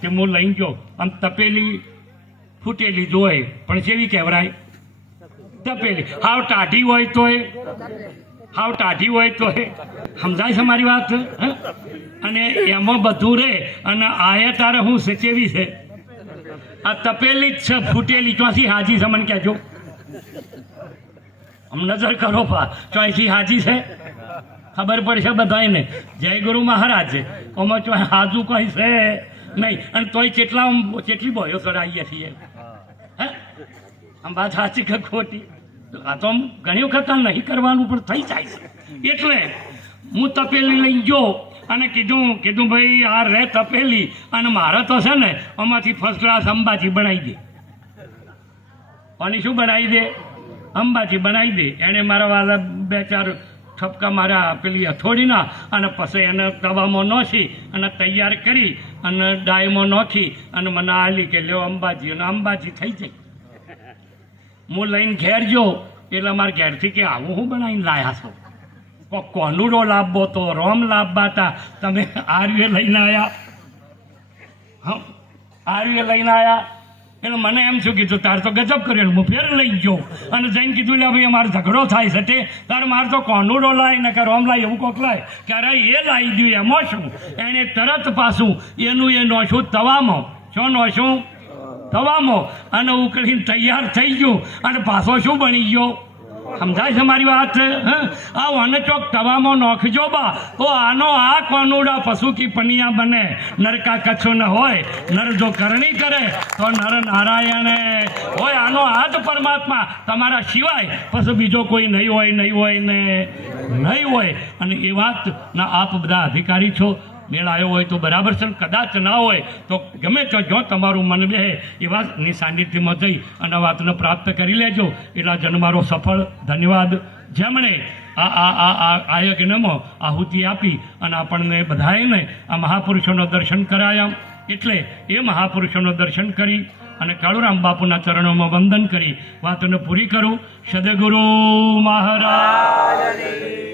તે હું લઈ ગયો આમ તપેલી ફૂટેલી જોઈ પણ કેવી કહેવરાય તપેલી હાવ ટાઢી હોય તોય હાવ ટાઢી હોય તોય સમજાય છે મારી વાત અને એમાં બધું રે અને આયા તારે હું સચેવી છે આ તપેલી જ છે ફૂટેલી ચોથી હાજી છે મને કહેજો આમ નજર કરો પા ચોથી હાજી છે ખબર પડશે બધાને જય ગુરુ મહારાજ આમાં ચો હાજુ કોઈ છે નહીં અને તોય કેટલી બોયો ચડાવીએ છીએ હે આમ વાત સાચી કે ખોટી આ તો ઘણી વખત નહીં કરવાનું પણ થઈ જાય છે એટલે હું તપેલી લઈ ગયો અને કીધું ભાઈ આ રે તપેલી અને મારે તો છે ને આમાંથી ફર્સ્ટ ક્લાસ અંબાજી બનાવી દે અને શું બનાવી દે અંબાજી બનાવી દે એને મારા વાલા 2-4 ઠપકા મારા પેલી હથોડીના અને પછી એને તવામાં નોખી અને તૈયાર કરી અને ડાયમાં નોખી અને મને આલી કે લ્યો અંબાજી અને અંબાજી થઈ જાય હું લઈને ઘેર ગયો એટલે મારા ઘેરથી કે આવું હું બનાવીને લાયા છો કોનુડો લાવવો તો રોમ લાવવા હતા તમે આર્ય લઈને આવ્યા હા આર્ય લઈને આવ્યા એટલે મને એમ શું કીધું તાર તો ગજબ કર્યો હું ફેર લઈ ગયો અને જઈને કીધું લે ભાઈ અમારો ઝઘડો થાય છે તે તાર મારે તો કોનુડો લાય ને કે રોમ લાય એવું કોક લાય ક્યારે એ લાવી દઉં એમાં શું એને તરત પાછું એનું એ નોશું તવામાં શું નોશું તવામાં અને ઉકળીને તૈયાર થઈ ગયું અને પાછો શું બની ગયો સમજાય છે મારી વાત આ અને ચોક તવામાં નોખજો બા તો આનો આ કોનુડા પશુ કી પનિયા બને નરકા કચ્છો ન હોય નર જો કરણી કરે તો નર નારાયણ હોય આનો આ જ પરમાત્મા તમારા સિવાય પછી બીજો કોઈ નહીં હોય ને નહીં હોય અને એ વાતના આપ બધા અધિકારી છો મેળ આવ્યો હોય તો બરાબર છે કદાચ ના હોય તો ગમે તો જો તમારું મન બે એ વાતની સાનિધ્યમાં જઈ અને વાતને પ્રાપ્ત કરી લેજો એટલા જન્મારો સફળ ધન્યવાદ જેમણે આ યજ્ઞમાં આહુતિ આપી અને આપણને બધાને આ મહાપુરુષોનો દર્શન કરાયા એટલે એ મહાપુરુષોનો દર્શન કરી અને કાળુરામ બાપુના ચરણોમાં વંદન કરી વાતને પૂરી કરું સદગુરુ મહારાજ